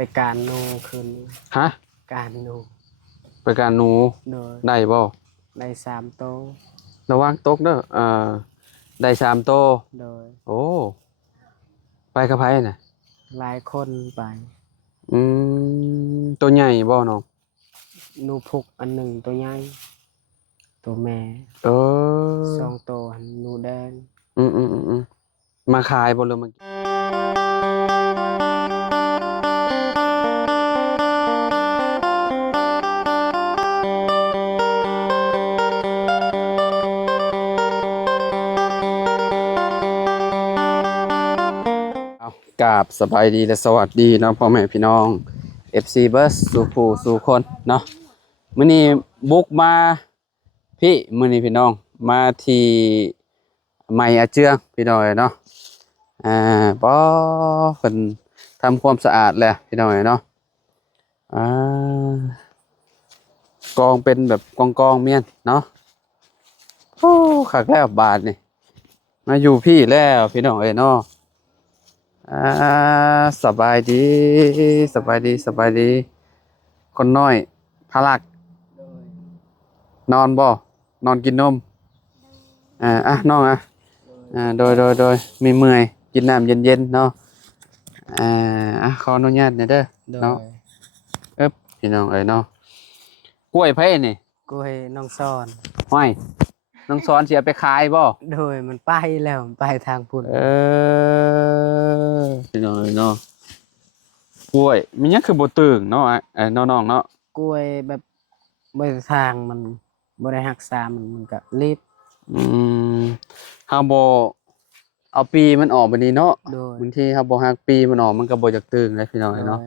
ไปการนูคืนฮะการนูไปการหนูโดยได้บ่ได้3 โตระวังตกเด้อได้3โตโดยโอ้ไปกับไผน่ะหลายคนไปอืตัวใหญ่บ่น้องนูพุกอันหนึ่งตัวใหญ่ตัวแม่เออ2 โตหันนูแดงอืมมาขายบ่หรือมาเอากราบสบายดีและสวัสดีเนาะพ่อแม่พี่น้อง FC เบิร์สสู่ผู้สู่คนเนาะมื้อนี้บุกมาพี่มื้อนี้พี่น้องมาที่ไม้อาเจืองพี่น้องเนาะบ่เพิ่นทำความสะอาดแล้วพี่น้องเนาะอ่ากองเป็นแบบกองเมียนเนาะโอ้คักแล้วบาทนี่มาอยู่พี่แล้วพี่น้องเนาะอ่าสบายดีสบายดีคนน้อยพาลักโดยนอนบ่นอนกินนมน้องโดยมีเมื่อยกินน้ำเย็นๆเนาะขออนุญาตหน่อยเด้อโดเนาะยพี่น้องเนาะกล้วยไผ่นี่กูให้น้องซ่อนห้อยน้องสอนสิเอาไปขายบ่โดยมันไปแล้วมันไปทางพุ่นพี่น้องเนาะกล้วยมันยังคือบ่ตึงเนาะน้องๆเนาะกล้วยแบบบริทางมันบริหักษามันก็รีบอืมเฮาบ่เอาปีมันออกบัดนี้เนาะโดยบางทีเฮาบ่ฮักปีมันออกมันก็บ่อยากตึงเลยพี่น้องเนาะ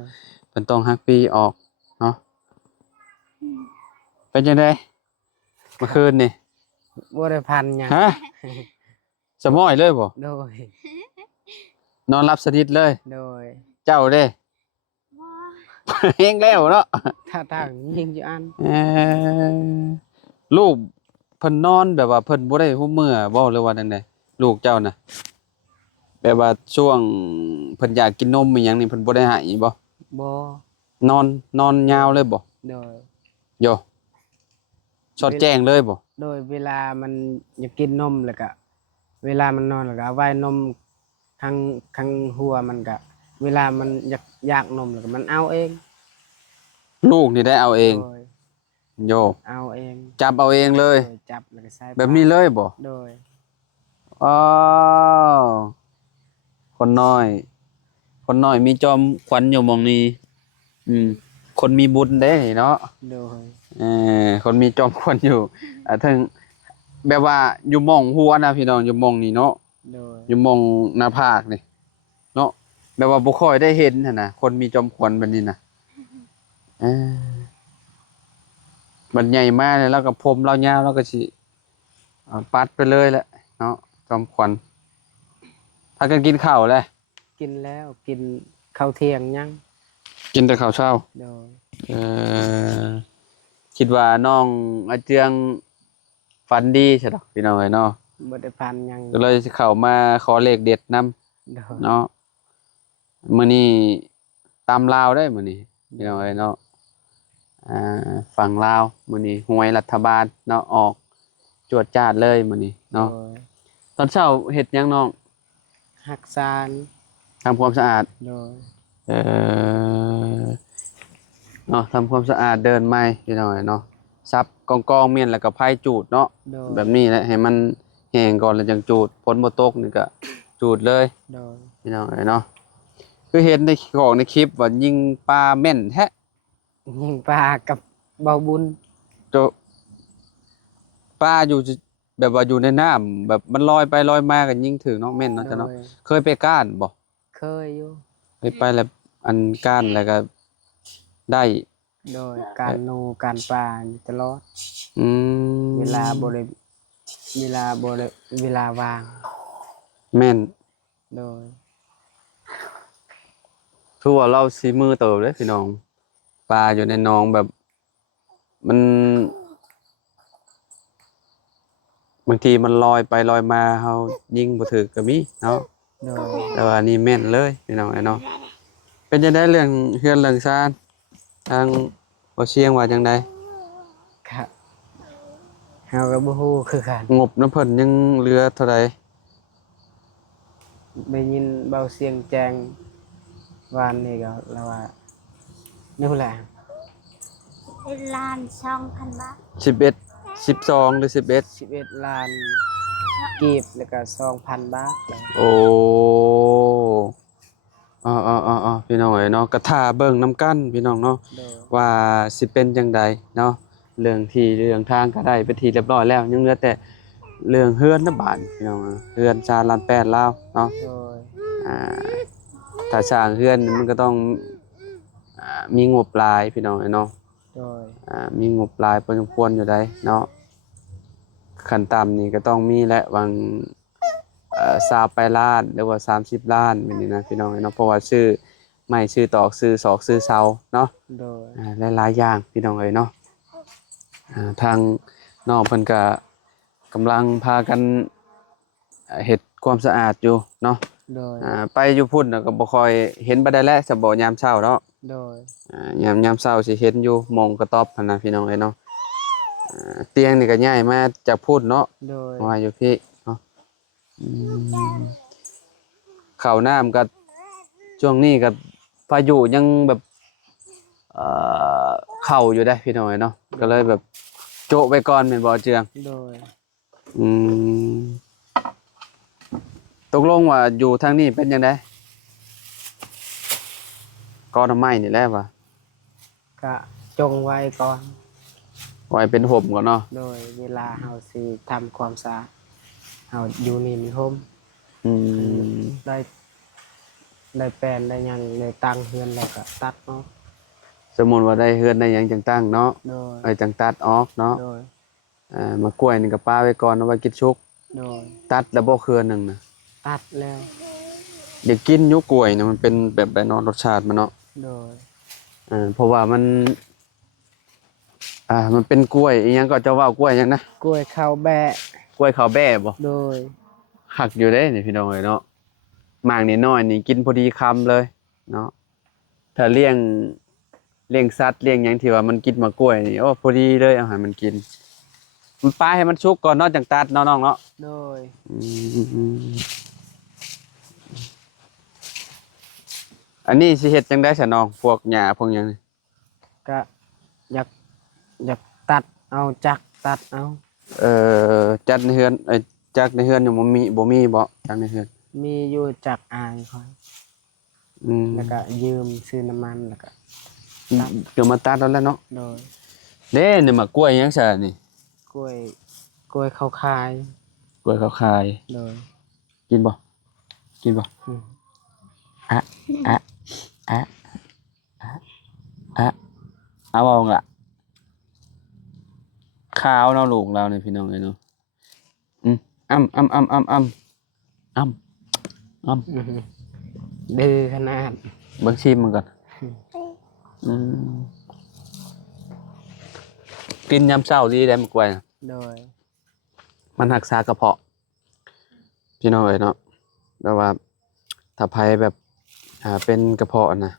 เพิ่นต้องฮักปีออกเนาะเป็นจังได๋เมื่อคืนนี่บริพันธ์หยัง ฮะสมอยเลยบ่ โดย นอนหลับสนิทเลย โดย เจ้าเด้ เฮงแล้วเนาะ ถ้าทางยิงอยู่อัน ลูกเพิ่นนอนแบบว่าเพิ่นบ่ได้ฮู้มื้อบ่หรือว่าจังไดลูกเจ้าน่ะแบบว่าช่วงเพิ่นอยากกินนมอีหยังนี่เพิ่นบ่ได้ให้บ่บ่นอนยาวเลยบ่โดยโยสอดแจ้งเลยบ่ โดยเวลามันอยากกินนมแล้วก็เวลามันนอนแล้วก็เอาไว้นมข้างหัวมันก็เวลามันอยากนมแล้วก็มันเอาเอง ลูกนี่ได้เอาเอง โดย โยเอาเอง จับเอาเองเลย โดยจับแล้วก็ใส่แบบนี้เลยบ่โดย อ้าวคนน้อย คนน้อยมีจอมขวัญอยู่หม่องนี้คนมีบุญเด้เนาะ โดย คนมีจอมขวัญอยู่ถึงแบบว่าอยู่หม่องหัวนะพี่น้องอยู่หม่องนี่เนาะ โดย อยู่หม่องหน้าผากนี่เนาะแบบว่าบ่ค่อยได้เห็นหั่นน่ะคนมีจอมขวัญแบบนี้น่ะเออมันใหญ่มากเลยแล้วก็ผมเรายาวแล้วก็สิปัดไปเลยแหละเนาะจอมขวัญพากันกินข้าวแล้ว กินแล้วกินข้าวเที่ยงยัง กินแต่ข้าวเช้า โดย เออคิดว่าน้องอาเจืองฝันดีใช่ดอกพี่น้องเอ้ยเนาะ บ่ได้พันยัง ก็เลยสิเข้ามาขอเลขเด็ดนำ โดย เนาะมื้อนี้ตามลาวได้มื้อนี้พี่น้องเอ้ยเนาะฝั่งลาวมื้อนี้หวยรัฐบาลเนาะออกจวดจ้าดเลยมื้อนี้เนาะ โดย ตอนเช้าเฮ็ดหยังน้อง หักซาน ทำความสะอาด โดย เอ่อเนาะทำความสะอาดเดินไม้พี่น้องเอ้ยเนาะซับกองๆเมียนแล้วก็ไผจูดเนาะ โดย แบบนี้แหละให้มันแห้งก่อนแล้วจังจูดฝนบ่ตกนี่ก็จูดเลย โดย พี่น้องเอ้ยเนาะคือเห็นในของในคลิปว่ายิงปลาแม่นแท้ ยิงปลากับเบาบุญ โจปลาอยู่แบบว่าอยู่ในน้ำแบบมันลอยไปลอยมาก็ยิงถึงเนาะแม่นเนาะจ้ะเนาะ โดย เคยไปก้านบ่ เคยอยู่ ไปแล้วอันก้านแล้วก็ได้ โดยการนูการปลาอยู่ตลอด อืม เวลาบ่ได้เวลาบ่ได้เวลาวาง แม่น โดย คือว่าเราสิมือเติบเด้พี่น้องปลาอยู่ในหนองแบบมันบางทีมันลอยไปลอยมาเฮายิงบ่ถึกก็มีเนาะ โดย แต่ว่านี่แม่นเลยพี่น้องไอ้เนาะ เป็นจังได๋เรื่องเฮือนเรื่องซ่านทางบ่เชียงว่าจังได๋ครับเฮาก็บ่ฮู้คือกัน งบน้ำเพิ่นยังเหลือเท่าใด ได้ยินเบาเสียงแจ้งวานนี่ก็แล้วว่านี่แหละ เป็นล้าน2,000 บาท 11 12หรือ11 11ล้านกีบแล้วก็ 2,000 บาท โอ้พี่น้องเอ้ยเนาะก็ท่าเบิ่งนํกันพี่น้องเนาะ โดย ว่าสิเป็นจังใดเนาะเรื่องที่เรื่องทางก็ได้ไปนที่เรียบร้อยแล้วยังเหลือแต่เรื่องเฮือนนะบาดพี่น้องเฮือน3ล้าน8ลาวเนาะ โดย อ่าถ้าสร้างเฮือนมันก็ต้องมีงบหลายพี่น้องเอ้ยเนาะ โดย มีงบหลายพอสมควรอยู่ได้เนาะขั้นต่ำนี่ก็ต้องมีและวาง20 ไปล้านหรือว่า30 ล้านแบบนี้นะพี่น้องเอ้ยเนาะเพราะว่าซื้อไม้ซื้อตอกซื้อศอกซื้อเสาเนาะ โดย หลายๆอย่างพี่น้องเอ้ยเนาะทางน้องเพิ่นก็กำลังพากันเฮ็ดความสะอาดอยู่เนาะ โดย ไปอยู่พุ่นน่ะก็บ่ค่อยเห็นบ่ได้แล้วสะบ่ยามเช้าเนาะ โดย ยามเช้าสิเห็นอยู่หมองกระต๊อบหั่นน่ะพี่น้องเอ้ยเนาะเตียงนี่ก็ย้ายมาจากพุ่นเนาะ โดย ว่าอยู่พี่เนาะอืมข้าวน้ำก็ช่วงนี้ก็พายุยังแบบเข้าอยู่ได้พี่น้องเอ้ยเนาะก็เลยแบบโจะไว้ก่อนแม่นบ่เจือง โดย อืมตกลงว่าอยู่ทางนี้เป็นจังได๋กอหน่อไม้นี่แหละว่า ก็จงไว้ก่อน ไว้เป็นห่มก่อนเนาะ โดยเวลาเฮาสิทำความสะอาดเฮาอยู่นี่มีโฮม อืม ได้แปลนได้หยังได้ตั้งเฮือนแล้วก็ตัดเนาะ สมมุติว่าได้เฮือนได้หยังจังตั้งเนาะ โดย จังตัดออกเนาะ โดย มากล้วยนี่ก็ป้าไว้ก่อนเอาไว้กินชุก โดย ตัดแล้วบ่เครือหนึงน่ะ ตัดแล้ว อยากกินอยู่กล้วยน่ะมันเป็นแบบเนาะรสชาติมันเนาะ โดย เพราะว่ามันเป็นกล้วยอีหยังก็จะว่ากล้วยหยังนะ กล้วยข้าวแบะ กล้วยข้าวแบ้บ่ โดย หักอยู่เด้นี่พี่น้องเอ้ยเนาะหมากนี่น้อยนี่กินพอดีคำเลยเนาะถ้าเลี้ยงสัตว์เลี้ยงหยังที่ว่ามันกินมากล้วยนี่โอ้พอดีเลยเอาให้มันกินมันปลาให้มันสุกก่อนเนาะจังตัดเนาะน้องเนาะ โดย อันนี้สิเฮ็ดจังได๋ซะน้องพวกหญ้าพวกหยังนี่ ก็อยากตัดเอาจักตัดเอา จัดในเฮือนจักในเฮือนอยู่บ่มีบ่จักในเฮือน มีอยู่จักอายคอย อืม แล้วก็ยืมซื้อน้ำมันแล้วก็ เดี๋ยวมาตัดแล้วแหละเนาะ โดย เด้นี่มากล้วยหยังซะนี่ กล้วยข้าวคาย กล้วยเขาคาย โดย กินบ่กินบ่ อืม อะอะอะอะอะเอาบ่ล่ะข้าวเนาะลูกเรานี่พี่น้องเอ้ยเนาะอ้ำอ้ำอ้ำอ้ำอ้ำอ้ำอ้ำ อื้อหือดื้อขนาด เบิ่งชิมมันก่อนกินยามเช้าดีได้มากกว่านะ โดย มันรักษากระเพาะพี่น้องเอ้ยเนาะแบบว่าถ้าไผแบบเป็นกระเพาะนะ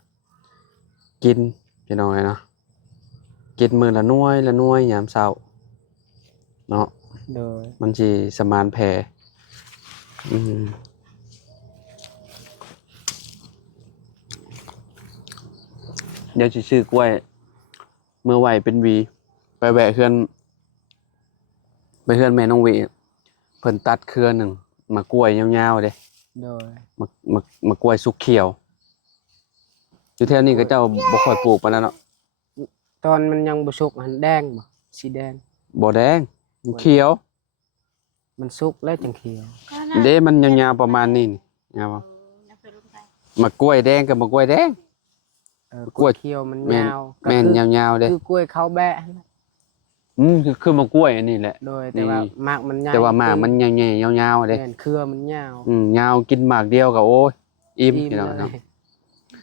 กินพี่น้องเอ้ยเนาะกินมื้อละหน่วยยามเช้าเนาะ โดย มันสิสมานแผลเดี๋ยวสิซื้อกล้วยเมื่อไหวเป็นหวีไปแวะเฮือนแม่น้องหวีเพิ่นตัดเครือหนึ่งมากล้วยยาวๆเด้ โดย มากล้วยสุกเขียวอยู่แถวนี้ก็เจ้าบ่ค่อยปลูกปานนั้นเนาะ ตอนมันยังบ่สุกหันแดงบ่สีแดง บ่แดงมันเขียว มันสุกแล้วจังเขียว เด้มันยาวๆประมาณนี้นี่ยาวบ่มากล้วยแดงกับมากล้วยแดง กล้วย เขียวมัน แม่น ยาวก็ แม่น คือย าวๆเด้ คือกล้วยข้าวแบะนั่นแหละ คือมากล้วยอันนี้แหละ โดยแต่ว่า นี่ หมากมันใหญ่ แต่ว่าหมากมันใหญ่ๆยาวๆเด้ แม่นเครือมันยาว ยาวกินหมากเดียวก็โอ้ยอิ่ม อิ่ม พี่น้อง เล เนาะ ย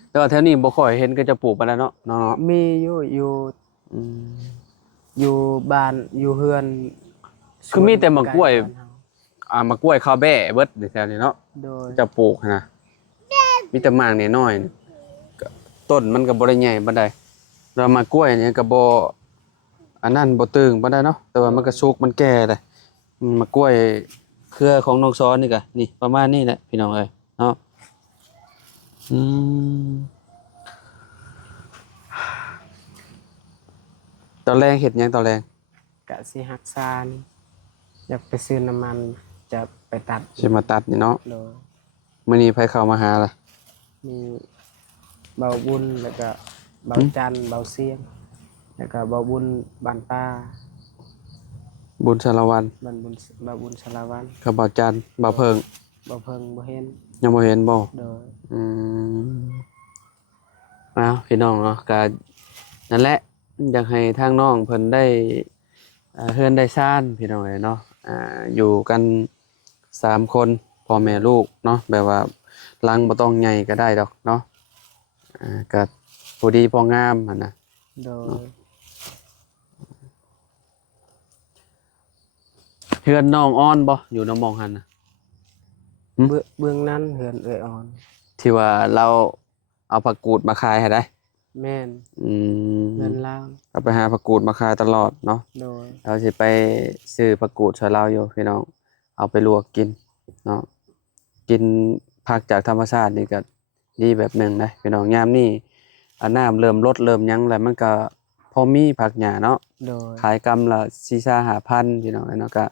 แต่ว่าแถวนี้บ่ค่อยเห็นก็จะปลูกปานนั้นเนาะเนาะ มีอยู่ อืม อยู่บ้านอยู่เฮือน คือมีแต่มะกล้วย บ้านเฮาม ากล้วยข้าวแบ้เบิดแถวนี้เนาะ โดย จะปลูกนะมีแต่หมากน้อยๆ ต้นมันก็บ่ได้ใหญ่ปานใดแล้วมากล้วยนี่ก็บ่อันนั้นบ่ตึงปานใดเนาะแต่ว่ามันก็สุกมันแก่เลยมากล้วยเครือของน้องซ้อนนี่ก็นี่ประมาณนี้แหละพี่น้องเอ้ยเนาะอืมตอนแรงเฮ็ดหยังตอนแรง กะสิหักซานอยากไปซื้อน้ำมันจะไปตัด สิมาตัดนี่เนาะ โดย มื้อนี้ไผเข้ามาหาล่ะ มีเบาบุญแล้วก็เบาจันทร์เบาเสียงแล้วก็เบาบุญบ้านป้า บุญสารวัน บ้านบุญเบาบุญสารวัน กับบ่าวจันทร์บ่าวเพิง เบาเพิงบ่เห็น ยังบ่เห็นบ่ โดย อืมอ้าวพี่น้องเนาะก็นั่นแหละอยากให้ทางน้องเพิ่นได้เฮือนได้ซ่านพี่น้องเอ้ยเนาะอยู่กัน3คนพ่อแม่ลูกเนาะแบบว่าหลังบ่ต้องใหญ่ก็ได้ดอกเนาะก็พอดีพองามหั่นน่ะ โดย เฮือนน้องอ้อนบ่อยู่น้ำหมองหั่นน่ะ เบื้องนั้นเหือนเอ่ยอ่อน ที่ว่าเราเอาผักกูดมาขายให้ได้ แม่น อืม เงินลาว เอาไปหาผักกูดมาขายตลอดเนาะ โดย เราสิไปซื้อผักกูดช่วยเราอยู่พี่น้องเอาไปลวกกินเนาะกินผักจากธรรมชาตินี่ก็ดีแบบหนึงนะพี่น้องยามนี้น้ำเริ่มลดเริ่มหยังแล้วมันก็พอมีผักหญ้าเนาะ โดย ขายกำละ4-5,000พี่น้องเนาะก็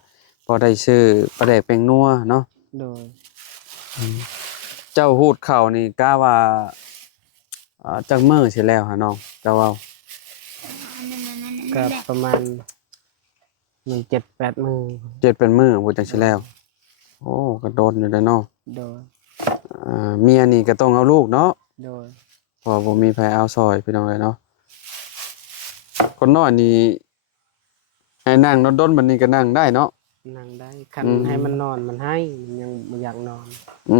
พอได้ซื้อปลาแดกแป้งนัวเนาะ โดย เจ้าฮูดข้าวนี่กะว่าจักมื้อสิแล้วหาน้องเจ้าเว้า ก็ประมาณมัน7-8 มือ 7-8มื้อบ่จังสิแล้วโอ้ก็โดนอยู่แล้วเนาะ โดย เมียนี่ก็ต้องเอาลูกเนาะ โดย เพราะบ่มีไผเอาซอยพี่น้องเอ้ยเนาะคนน้อยนี่ให้นั่งดนๆบัดนี้ก็นั่งได้เนาะ นั่งได้คัน อืม ให้มันนอนมันให้มันยังบ่อยากนอน อื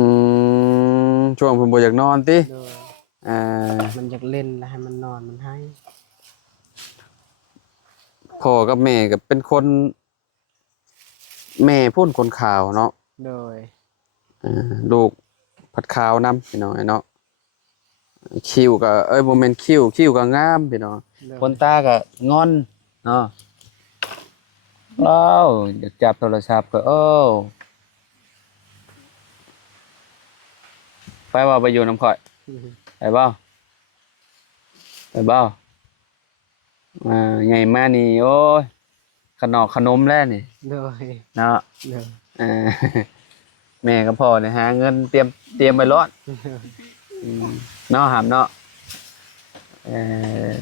ช่วงเพิ่นบ่อยากนอนติ โดย อ่า มันอยากเล่นแล้วให้มันนอนมันให้ พ่อกับแม่ก็เป็นคนแม่พูนคนขาวเนาะ โดย ลูกผัดขาวนํพี่น้องเอ้ยเนาะคิ้วก็บ่แม่นคิ้วก็งามพี่น้อง โดย คนตาก็งอนเนาะว้าวอยากจับโทรศัพท์ก็ไปว่าไปอยู่น้ำข่อยไปบ่ใหญ่มานี่โอ้ยขนมแล้วนี่ โดย เนาะ โดย เออ แม่กับพ่อเนี่ยหาเงินเตรียมไว้รอดเนาะหามเนาะเออ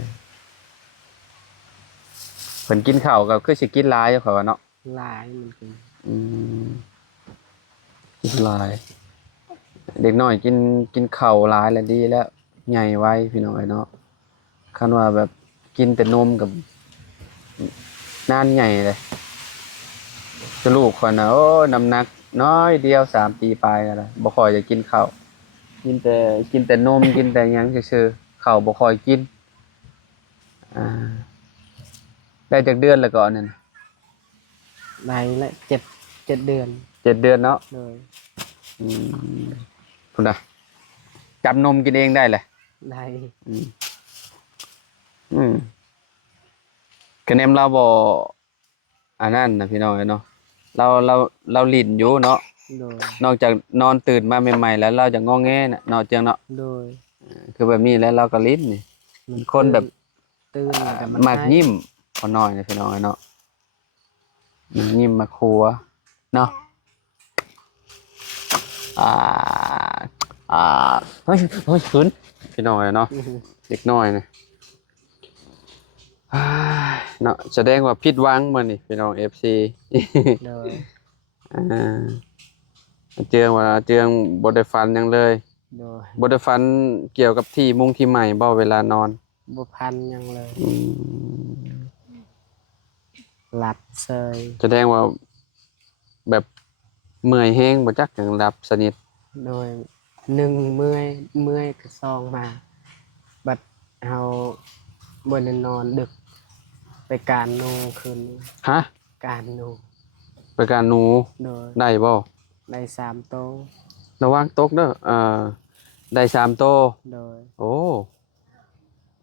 เพิ่นกินข้าวก็คือสิกินหลายอยู่ข่อยว่าเนาะ หลายมันกิน อืมกินหลาย เด็กน้อยกินข้าวหลายแล้วดีแล้วใหญ่ไว้พี่น้องเอ้ยเนาะคันว่าแบบกินแต่นมกับนานใหญ่เลยจะลูกคนน่ะโอ้ยน้ำหนักน้อยเดียว3 ปีปลายแล้วล่ะบ่ค่อยจะกินข้าวกินแต่นม กินแต่หยังซื่อๆข้าวบ่ค่อยกินอ่าได้จักเดือนแล้วก่อนนั่น ได้ละ7 เดือน 7 เดือนเนาะ โดย อืมพุ่นน่ะจับนมกินเองได้แหละ ได้ อืมคะแนนเราบ่อันนั้นนะพี่น้องเนาะเราลิ้นอยู่เนาะ โดย นอกจากนอนตื่นมาใหม่ๆแล้วเราจะงอแงน่ะเนาะเจียงเนาะ โดย คือแบบนี้แล้วเราก็ลิ้นนี่ มัน คนแบบ ตื่นแล้วก็มัน มัก ให้ ยิ้มพอน้อยนะพี่น้องเนาะมักยิ้มมาคัวเนาะอ่าเฮ้ยขืนพี่น้องเนาะ เด็กน้อยนะอ้ายเนาะแสดงว่าผิดหวังมื้อนี่พี่น้อง FC โดย อ่าเจืองบ่ได้ฝันหยังเลย โดย บ่ได้ฝันเกี่ยวกับที่มุงที่ใหม่บ่เวลานอน บ่พันหยังเลย อืม หลับเซย แสดงว่าแบบเมื่อยแฮงบ่จักหยังหลับสนิท โดย1เมื่อยก็2มาบัดเฮาบ่ได้นอนดึกไปการนูคืนนี้ ฮะ การนู ไปการหนู โดย ได้บ่ ได้3 โตว ระวังตกเด้อได้3โตว โดย โอ้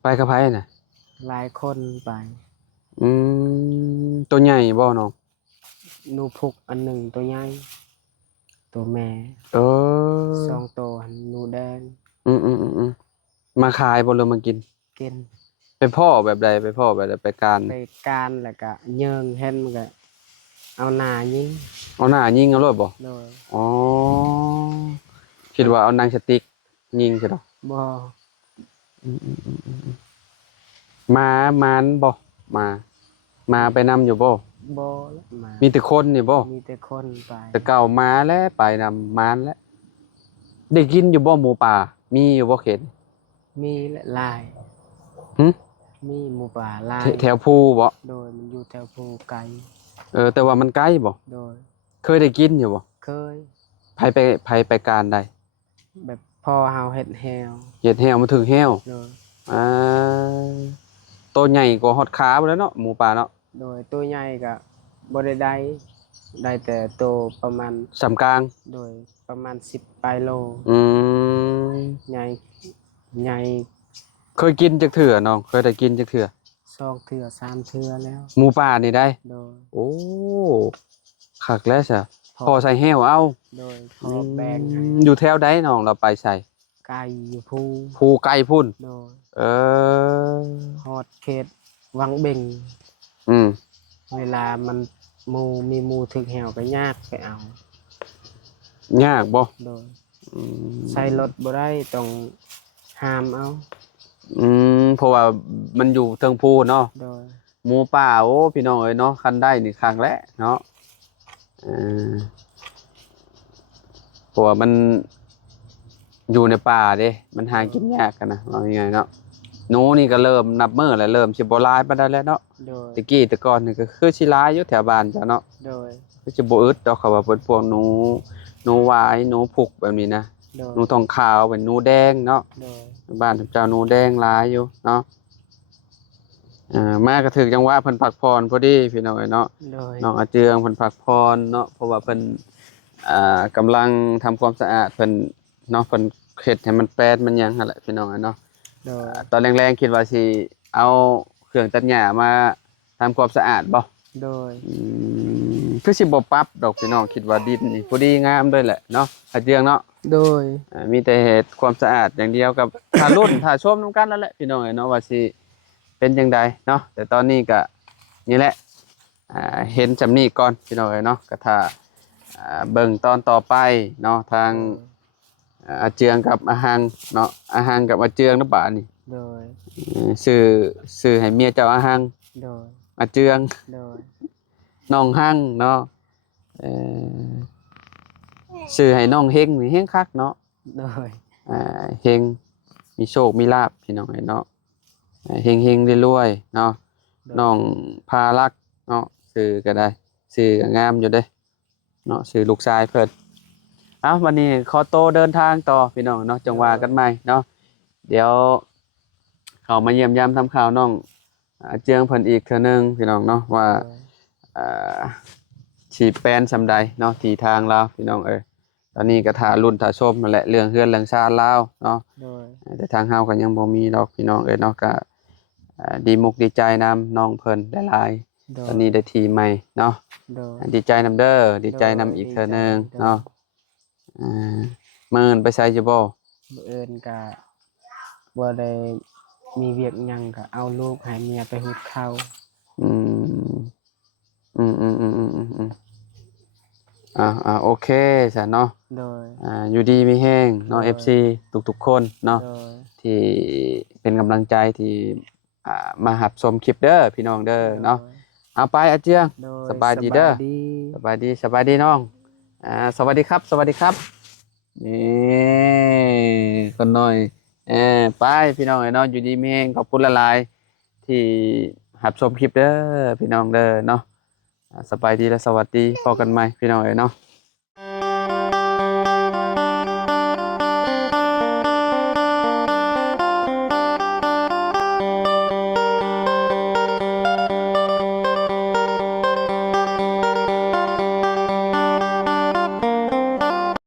ไปกับไผน่ะ หลายคนไป อืตัวใหญ่บ่น้อง หนูพุกอันหนึ่งตัวใหญ่ตัวแม่ เออ สองตัวหันหนูแดง อืมมาขายบ่หรือมากิน กิน ไปพ่อแบบใดไปพ่อแบบใดไปการ ไปการแล้วก็เยิงเห็นมันก็เอาหน้ายิง เอาหน้ายิงเอารถบ่ โดย อ๋อคิดว่าเอาหนังสติ๊กยิงใช่ดอก บ่ มามานบ่มาไปนำอยู่บ่ บ่แล้วมา มีแต่คนนี่บ่ มีแต่คนไป แต่เก่ามาแล้วไปนำมานแล้วได้กินอยู่บ่หมูป่ามีอยู่บ่เขต มีและลาย หึ มีหมูป่าลาย แถวภูบ่ โดยมันอยู่แถวภูไกล แต่ว่ามันไกลบ่ โดย เคยได้กินอยู่บ่ เคย ไปการใด แบบพอเฮาเฮ็ดแฮว เฮ็ดแฮวมาถึงแฮว โดย อ่าตัวใหญ่กว่าฮอดขาบ่แล้วเนาะหมูป่าเนาะ โดยตัวใหญ่ก็บ่ได้ได้แต่ตัวประมาณ สำกลาง โดยประมาณ10ปลายโล อืม ใหญ่ใหญ่ เคยกินจักเถื่อน้องเคยได้กินจักเถื่อ 2เทื่อ3เทื่อแล้ว หมูป่านี่ได้ โดย โอ้คักแล้วซะพอใส่แฮวเอา โดยพอแบ่งให้ อยู่แถวใดน้องเราไปใส่ ไก่อยู่ภู ภูไกลพุ่น โดย เออ ฮอดเขตวังเบ่ง อืม เวลามันมีหมูถึกแหวก็ยากไปเอา ยากบ่ โดย อืม ใช้รถบ่ได้ต้องห้ามเอา เพราะว่ามันอยู่เทิงภูเนาะ โดย หมูป่าโอ้พี่น้องเอ้ยเนาะคันได้นี่ครั้งแรกเนาะเออเพราะว่ามันอยู่ในป่าเด้มันหากินยากกันนะเอายังไงเนาะหนูนี่ก็เริ่มนับมื้อแล้วเริ่มสิบ่หลายปานใดแล้วเนาะ โดย ตะกี้แต่ก่อนนี่ก็คือสิหลายอยู่แถวบ้านจ้ะเนาะ โดย คือสิบ่อึดดอกเขาว่าเพิ่นพวกหนูหวายหนูผุกแบบนี้นะ โดย หนูทองขาวเป็นหนูแดงเนาะ โดย บ้านเจ้าหนูแดงหลายอยู่เนาะมาก็ถึกจังหวะเพิ่นพักผ่อนพอดีพี่น้องเอ้ยเนาะ โดย น้องอาเจืองเพิ่นพักผ่อนเนาะเพราะว่าเพิ่นกำลังทำความสะอาดเพิ่นเนาะเพิ่นเฮ็ดให้มันแปดมันหยังหั่นแหละพี่น้องเอ้ยเนาะ โดย ตอนแรงๆคิดว่าสิเอาเครื่องตัดหญ้ามาทำความสะอาดบ่ โดย คือสิบ่ปรับดอกพี่น้องคิดว่าดินนี่พอดีงามด้วยแหละเนาะอาเจืองเนาะ โดย มีแต่เฮ็ดความสะอาดอย่างเดียวกับ ถ้ารุ่นถ้าชมนํกันนั่นแหละพี่น้องเอ้ยเนาะว่าสิเป็นจังใดเนาะแต่ตอนนี้ก็นี่แหละเห็นจำนี้ก่อนพี่น้องเอ้ยเนาะก็ถ้าเบิ่งตอนต่อไปเนาะทางอาเจืองกับอาหังเนาะอาหังกับอาเจืองนะบ่านี่ โดย ชื่อให้เมียเจ้าอาหัง โดย อาเจือง โดย น้องหังเนาะชื่อให้น้องเฮงนี่เฮงคักเนาะ โดย เฮงมีโชคมีลาภพี่น้องเอ้ยเนาะเฮงเฮงรวยๆเนาะน้องพารักเนาะชื่อก็ได้ชื่อก็งามอยู่เด้เนาะชื่อลูกชายเพิ่นวันนี้ขอโตวเดินทางต่อพี่น้องเนาะจังว่ากันใหม่เนาะเดี๋ยวเขามาเยี่ยมยามทำข่าวน้องเจืองเพิ่นอีกเทื่อนึงพี่น้องเนาะว่าสิแปลนซำใดเนาะที่ทางลาวพี่น้องเอ้ยตอนนี้ก็ท่ารุ่นท่าชมนั่นแหละเรื่องเฮือนเรื่องชาติลาวเนาะ โดย แต่ทางเฮาก็ยังบ่มีดอกพี่น้องเอ้ยเนาะก็ดีมุกดีใจนำน้องเพิ่นได้หลาย โด ตอย นนี้ได้ทีใหม่เนาะ โดย ดีใจนำเด้อดีใจนำอีกเทื่อนึงเนาะมื้ออื่นไปไสอยู่บ่ เอิ้นก็บ่ได้มีเวียกหยังก็เอาลูกให้เมียไปหุดข้าว อืมโอเคจ้ะเนาะ โดย อยู่ดีมีแห้งเนาะ โดย FC ทุกๆคนเนาะ โดย ที่เป็นกำลังใจที่มาหับชมคลิปเด้อพี่น้องเด้อเนาะเอาไปอาเจียง โดย สบายดีเด้อ สบายดี สบายดีน้องสวัสดีครับสวัสดีครับนี่คนน้อยไปพี่น้องเนาะอยู่ดีมีแห้งขอบคุณละลายที่หับชมคลิปเด้อพี่น้องเด้อเนาะสบายดีและสวัสดีพบกันใหม่พี่น้องเนาะ